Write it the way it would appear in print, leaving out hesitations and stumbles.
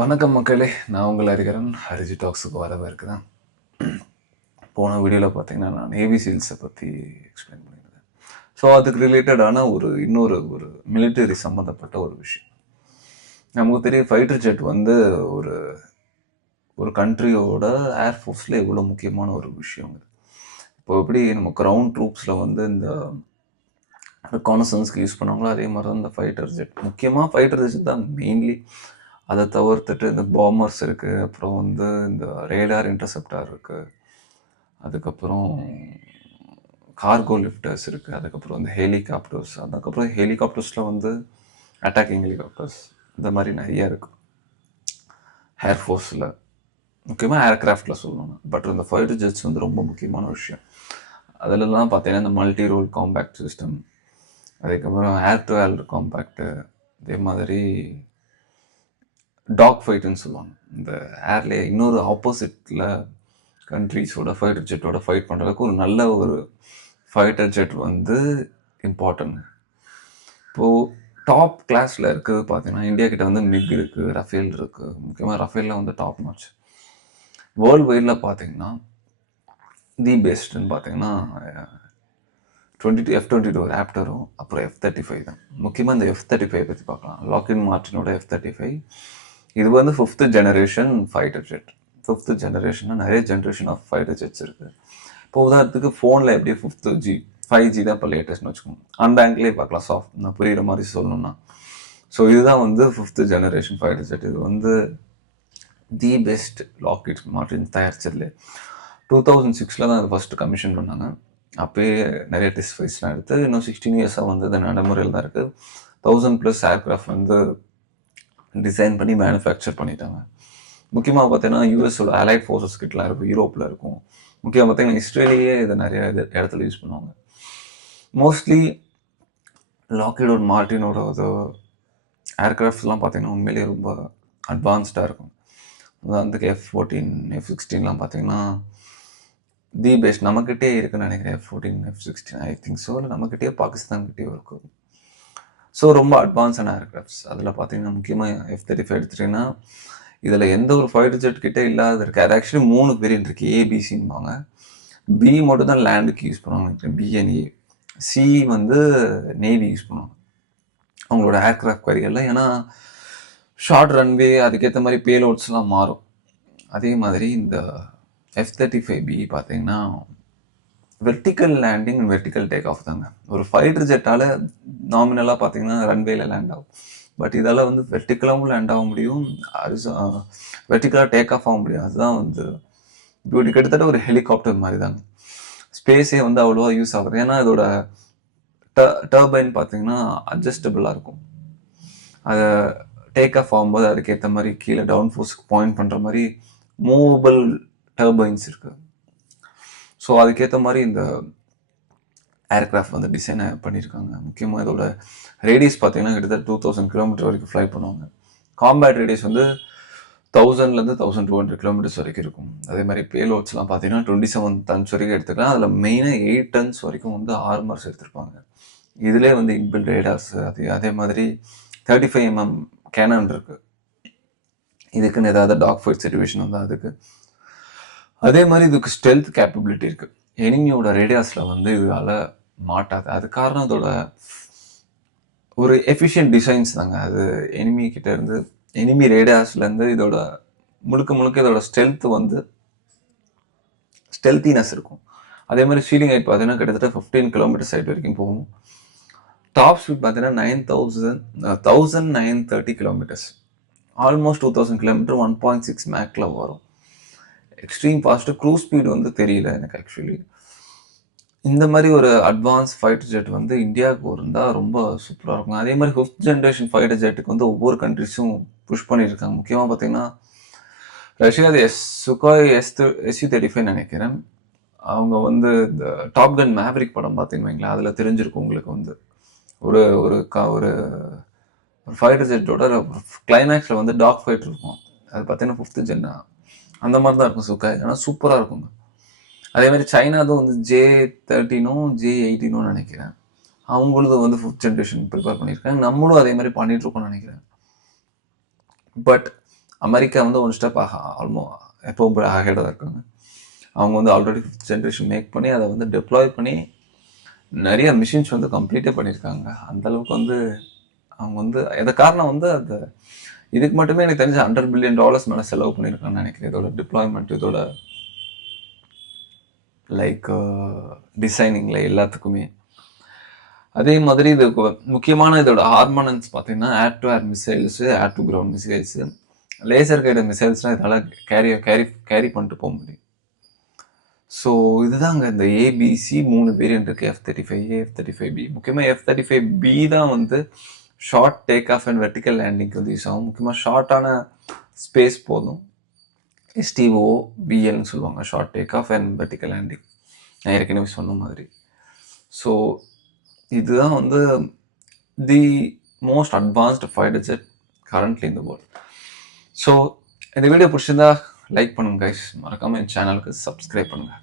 வணக்கம் மக்களே, நான் உங்கள் ஹரிகரன். ஹரிஜி டாக்ஸுக்கு வரவேற்கிறேன். போன வீடியோவில் பார்த்தீங்கன்னா நான் நேவி சீல்ஸை பற்றி எக்ஸ்பிளைன் பண்ணியிருந்தேன். ஸோ அதுக்கு ரிலேட்டடான இன்னொரு மிலிட்டரி சம்மந்தப்பட்ட ஒரு விஷயம். நமக்கு தெரியும் ஃபைட்டர் ஜெட் வந்து ஒரு ஒரு கண்ட்ரியோட ஏர்ஃபோர்ஸில் எவ்வளோ முக்கியமான ஒரு விஷயம். இப்போ எப்படி நம்ம கிரவுண்ட் ட்ரூப்ஸில் வந்து இந்த ரெக்கானசன்ஸ்க்கு யூஸ் பண்ணுவாங்களோ அதே மாதிரி தான் இந்த ஃபைட்டர் ஜெட். முக்கியமாக ஃபைட்டர் ஜெட் தான் மெயின்லி. அதை தவிர்த்துட்டு இந்த பாம்பர்ஸ் இருக்குது, அப்புறம் வந்து இந்த ரேடார் இன்டர்செப்டார் இருக்குது, அதுக்கப்புறம் கார்கோ லிஃப்டர்ஸ் இருக்குது, அதுக்கப்புறம் வந்து ஹெலிகாப்டர்ஸ், அதுக்கப்புறம் ஹெலிகாப்டர்ஸில் வந்து அட்டாக்கிங் ஹெலிகாப்டர்ஸ், இந்த மாதிரி நிறையா இருக்குது ஏர்ஃபோர்ஸில். முக்கியமாக ஏர்க்ராஃப்டில் சொல்லணும். பட் இந்த ஃபைட்டர் ஜெட்ஸ் வந்து ரொம்ப முக்கியமான விஷயம். அதிலலாம் பார்த்தீங்கன்னா இந்த மல்டி ரோல் காம்பேக்ட் சிஸ்டம், அதுக்கப்புறம் ஏர் டு ஏர் காம்பேக்டு, அதே மாதிரி டாக் ஃபைட்டுன்னு சொல்லுவாங்க. இந்த ஏர்லேயே இன்னொரு ஆப்போசிட்டில் கண்ட்ரிஸோட ஃபைட்டர் ஜெட்டோட ஃபைட் பண்ணுறதுக்கு ஒரு நல்ல ஒரு ஃபைட்டர் ஜெட் வந்து இம்பார்ட்டன்ட். இப்போது டாப் கிளாஸில் இருக்குது பார்த்தீங்கன்னா இந்தியா கிட்ட வந்து மிக் இருக்குது, ரஃபேல் இருக்குது. முக்கியமாக ரஃபேலில் வந்து டாப் நாச். வேர்ல்டு வைடில் பார்த்தீங்கன்னா தி பெஸ்ட்டுன்னு பார்த்தீங்கன்னா F-22 ராப்டரும் அப்புறம் F-35 தான். முக்கியமாக இந்த F-35 பற்றி பார்க்கலாம். லாக்ஹீட் மார்ட்டினோட F-35 இது வந்து 5th generation fighter jet. 5th ஜெனரேஷனாக நிறைய ஜென்ரேஷன் ஆஃப் ஃபைட்டர் ஜெட்ஸ் இருக்குது. இப்போ உதாரணத்துக்கு ஃபோனில் எப்படி 5G தான் இப்போ லேட்டஸ்ட்னு வச்சுக்கோங்க. அந்த ஆங்கிலே பார்க்கலாம். சாஃப்ட் நான் புரிகிற மாதிரி சொல்லணும்னா. ஸோ இதுதான் வந்து 5th ஜெனரேஷன் ஃபைட்டர் ஜெட். இது வந்து தி பெஸ்ட் லாக்ஹீட் மார்ட்டின் தயாரிச்சதுல 2006 தான் அது ஃபஸ்ட்டு கமிஷன் பண்ணாங்க. அப்போயே நிறைய டெஸ்ட் ஃபைட்ஸ்லாம் எடுத்து இன்னும் 16 இயர்ஸாக வந்து அது நடைமுறையில் தான் இருக்குது. 1000+ ஏர்க்ராஃப்ட் வந்து டிசைன் பண்ணி மேனுஃபேக்சர் பண்ணிட்டாங்க. முக்கியமாக பார்த்தீங்கன்னா யூஎஸோட அலைட் ஃபோர்ஸஸ் கிட்டலாம் இருக்கும், யூரோப்பில் இருக்கும். முக்கியமாக பார்த்தீங்கன்னா இஸ்ரேலியே இதை நிறைய இடத்துல யூஸ் பண்ணுவாங்க. மோஸ்ட்லி லாக்ஹீட் மார்ட்டினோட ஏர்க்ராஃப்ட்ஸ்லாம் பார்த்தீங்கன்னா உண்மையிலேயே ரொம்ப அட்வான்ஸ்டாக இருக்கும். உதாரணத்துக்கு F-14 F-16 பார்த்தீங்கன்னா தி பெஸ்ட். நம்மக்கிட்டே இருக்குன்னு நினைக்கிறேன். F-14 F-16 I think so. இல்லை நம்மக்கிட்டே பாகிஸ்தான்கிட்டே இருக்கும். ஸோ ரொம்ப அட்வான்ஸான ஏர்க்ராஃப்ட்ஸ். அதில் பார்த்தீங்கன்னா முக்கியமாக F-35 எடுத்துட்டிங்கன்னா இதில் எந்த ஒரு ஃபைட்டர் ஜெட் கிட்டே இல்லாத இருக்குது. அது ஆக்சுவலி 3 வேரியன்ட் இருக்குது. ஏபிசின்பாங்க. பி மட்டும் தான் லேண்டுக்கு யூஸ் பண்ணுவாங்க, பிஎன்ஏ. சி வந்து நேவி யூஸ் பண்ணுவாங்க அவங்களோட ஏர்க்ராஃப்ட் வரிகளில். ஏன்னா ஷார்ட் ரன்வே அதுக்கேற்ற மாதிரி பேலோட்ஸ்லாம் மாறும். அதே மாதிரி இந்த F-35B பார்த்தீங்கன்னா vertical landing and vertical take off தாங்க. ஒரு ஃபைட்டர் ஜெட்டால் நாமினலாக பார்த்தீங்கன்னா ரன்வேல லேண்ட் ஆகும். பட் இதால் வந்து வெர்டிக்கலாகவும் லேண்ட் ஆக முடியும், வெர்டிக்கலாக டேக் ஆஃப் ஆக முடியும். அதுதான் வந்து இப்படி கிட்டத்தட்ட ஒரு ஹெலிகாப்டர் மாதிரி தாங்க. ஸ்பேஸே வந்து அவ்வளோவா யூஸ் ஆகுது. ஏன்னா இதோட டர்பைன் பார்த்தீங்கன்னா அட்ஜஸ்டபிளாக இருக்கும். அதை டேக் ஆஃப் ஆகும்போது அதுக்கேற்ற மாதிரி கீழே டவுன் ஃபோர்ஸ்க்கு பாயிண்ட் பண்ணுற மாதிரி மூவபிள் டர்பைன்ஸ் இருக்குது. ஸோ அதுக்கேற்ற மாதிரி இந்த ஏர்க்ராஃப்ட் வந்து டிசைன் பண்ணியிருக்காங்க. முக்கியமாக இதோட ரேடியஸ் பார்த்தீங்கன்னா கிட்டத்தட்ட 2000 கிலோமீட்டர் வரைக்கும் ஃப்ளை பண்ணுவாங்க. காம்பேட் ரேடியஸ் வந்து 1000லேருந்து 1200 கிலோமீட்டர்ஸ் வரைக்கும் இருக்கும். அதே மாதிரி பேலோட்ஸ்லாம் பார்த்தீங்கன்னா 27 tons வரைக்கும் எடுத்துக்கலாம். அதில் மெயினாக 8 tons வரைக்கும் வந்து ஆர்மர்ஸ் எடுத்திருப்பாங்க. இதிலே வந்து இன்பில்ட் ரேடார்ஸ், அதே மாதிரி 35mm கேனன் இருக்குது. இதுக்குன்னு ஏதாவது டாக் ஃபைட் சிச்சுவேஷன் வந்து அதுக்கு. அதே மாதிரி இதுக்கு ஸ்டெல்த் கேப்பபிலிட்டி இருக்குது. எனிமியோட ரேடியாஸில் வந்து இதால் மாட்டாது. அது காரணம் அதோட ஒரு எஃபிஷியன்ட் டிசைன்ஸ் தாங்க. அது எனிமி ரேடியாஸ்லேருந்து இதோட முழுக்க இதோட ஸ்டெல்த்தினஸ் இருக்கும். அதே மாதிரி ஸ்டீலிங் ஹைட் பார்த்தீங்கன்னா கிட்டத்தட்ட 15 கிலோமீட்டர் சைட் வரைக்கும் போகும். டாப் ஸ்பீட் பார்த்தீங்கன்னா 1930 கிலோமீட்டர்ஸ், ஆல்மோஸ்ட் 2000 கிலோமீட்டர் 1.6 மேக்கில் வரும். Extreme fast. க்ரூஸ் ஸ்பீடு வந்து தெரியல எனக்கு ஆக்சுவலி. இந்த மாதிரி ஒரு அட்வான்ஸ் ஃபைட்டர் ஜெட் வந்து இந்தியாவுக்கு இருந்தால் ரொம்ப சூப்பராக இருக்கும். அதே மாதிரி 5th ஜென்ரேஷன் ஃபைட்டர் ஜெட்டுக்கு வந்து ஒவ்வொரு கண்ட்ரிஸும் புஷ் பண்ணியிருக்காங்க. முக்கியமாக பார்த்தீங்கன்னா ரஷ்யாவது சுகாய் Su-35 நினைக்கிறேன். அவங்க வந்து இந்த டாப் கன் மேவரிக் படம் பார்த்தீங்கன்னு வைங்களேன், அதில் தெரிஞ்சிருக்கும் உங்களுக்கு வந்து ஒரு ஒரு ஒரு ஃபைட்டர் ஜெட்டோட கிளைமேக்ஸில் வந்து டாக் ஃபைட் இருக்கும். அது பார்த்தீங்கன்னா 5th ஜென்னா அந்த மாதிரி தான் இருக்கும் சுகாய். ஆனால் சூப்பராக இருக்குங்க. அதே மாதிரி சைனாதும் வந்து J-13 J-18 நினைக்கிறேன். அவங்களும் வந்து 5th ஜென்ரேஷன் ப்ரிப்பேர் பண்ணியிருக்காங்க. நம்மளும் அதே மாதிரி பண்ணிட்டு இருக்கோம்னு நினைக்கிறேன். பட் அமெரிக்கா வந்து ஒன் ஸ்டெப் எப்பவும் ஆகிட இருக்காங்க. அவங்க வந்து ஆல்ரெடி 5th ஜென்ரேஷன் மேக் பண்ணி அதை வந்து டெப்ளாய் பண்ணி நிறைய மிஷின்ஸ் வந்து கம்ப்ளீட்டே பண்ணியிருக்காங்க. அந்தளவுக்கு வந்து அவங்க வந்து எதை காரணம் வந்து அந்த இதுக்கு மட்டுமே எனக்கு தெரிஞ்ச $100 பில்லியன் மேலே செலவு பண்ணியிருக்கான்னு நினைக்கிறேன். இதோட டிப்ளாய்மெண்ட், இதோட லைக் டிசைனிங்கில் எல்லாத்துக்குமே. அதே மாதிரி இது முக்கியமான இதோட ஹார்மோனன்ஸ் பார்த்தீங்கன்னா air to air missiles, air to ground missiles, laser guide மிசைல்ஸ்லாம் இதெல்லாம் கேரி பண்ணிட்டு போக முடியும். ஸோ இதுதாங்க இந்த ஏபிசி 3 வேரியன்ட் இருக்குது. F-35A, F-35B. முக்கியமாக F-35B தான் வந்து short take off and vertical லேண்டிங்க்கு வந்து யூஸ் ஆகும். முக்கியமாக ஷார்ட்டான ஸ்பேஸ் போதும். STOVLன்னு சொல்லுவாங்க, short take off and vertical landing. நான் ஏற்கனவே சொன்ன மாதிரி. ஸோ இதுதான் வந்து the most advanced fighter jet currently இந்த வேர்ல்ட். ஸோ இந்த வீடியோ பிடிச்சிருந்தா லைக் பண்ணுங்க கைஸ், மறக்காமல் என் சேனலுக்கு சப்ஸ்கிரைப் பண்ணுங்கள்.